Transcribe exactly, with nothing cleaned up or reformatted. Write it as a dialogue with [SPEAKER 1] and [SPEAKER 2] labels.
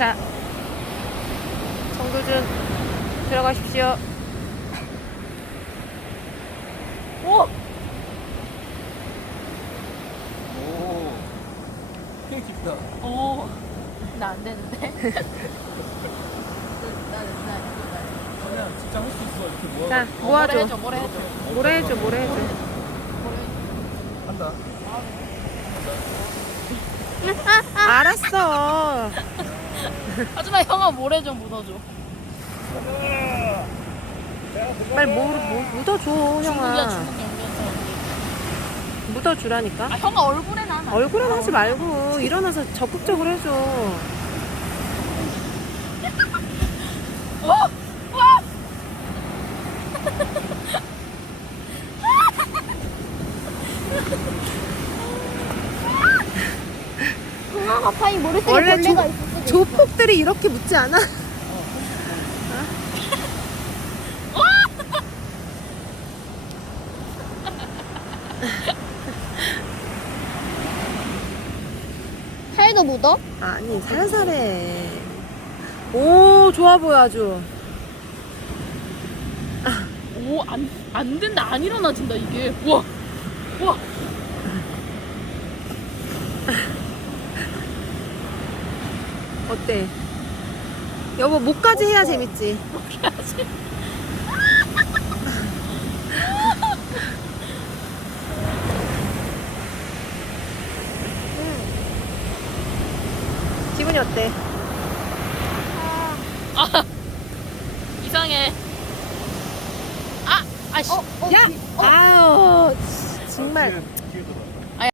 [SPEAKER 1] 자, 정도준 들어가십시오.
[SPEAKER 2] 오!
[SPEAKER 3] 오. 되게 깊다.
[SPEAKER 2] 오. 나 안 되는데? 나, 나, 나,
[SPEAKER 3] 그냥 진짜 할 수 있어. 이렇게 모아.
[SPEAKER 1] 자,
[SPEAKER 2] 나.
[SPEAKER 1] 모아줘.
[SPEAKER 2] 뭐래 해줘, 뭐래 해줘.
[SPEAKER 1] 뭐래 해줘, 뭐래 해줘.
[SPEAKER 3] 한다.
[SPEAKER 1] 알았어.
[SPEAKER 2] 하지만 형아 모래 좀 묻어줘.
[SPEAKER 1] 빨리 뭐, 뭐 묻어줘,
[SPEAKER 2] 중국이야,
[SPEAKER 1] 형아.
[SPEAKER 2] 중국 연기였어.
[SPEAKER 1] 묻어주라니까.
[SPEAKER 2] 아, 형아 얼굴에 나.
[SPEAKER 1] 얼굴에 하지 말고 일어나서 적극적으로 해줘.
[SPEAKER 2] 어? 와!
[SPEAKER 4] 아, 아파이 머릿속에
[SPEAKER 1] 원래
[SPEAKER 4] 벌레가
[SPEAKER 1] 조,
[SPEAKER 4] 있을 수도 있어.
[SPEAKER 1] 조폭들이 이렇게 묻지 않아?
[SPEAKER 4] 살도 묻어?
[SPEAKER 1] 아니, 살살해. 오, 좋아 보여, 아주.
[SPEAKER 2] 오, 안, 안 된다. 안 일어나진다, 이게. 우와. 우와.
[SPEAKER 1] 어때? 여보, 목까지 해야 재밌지?
[SPEAKER 2] 해야지.
[SPEAKER 1] 기분이 어때?
[SPEAKER 2] 아. 이상해. 아, 아씨.
[SPEAKER 4] 어, 어,
[SPEAKER 1] 야!
[SPEAKER 4] 비- 어,
[SPEAKER 1] 아유, 지- 정말.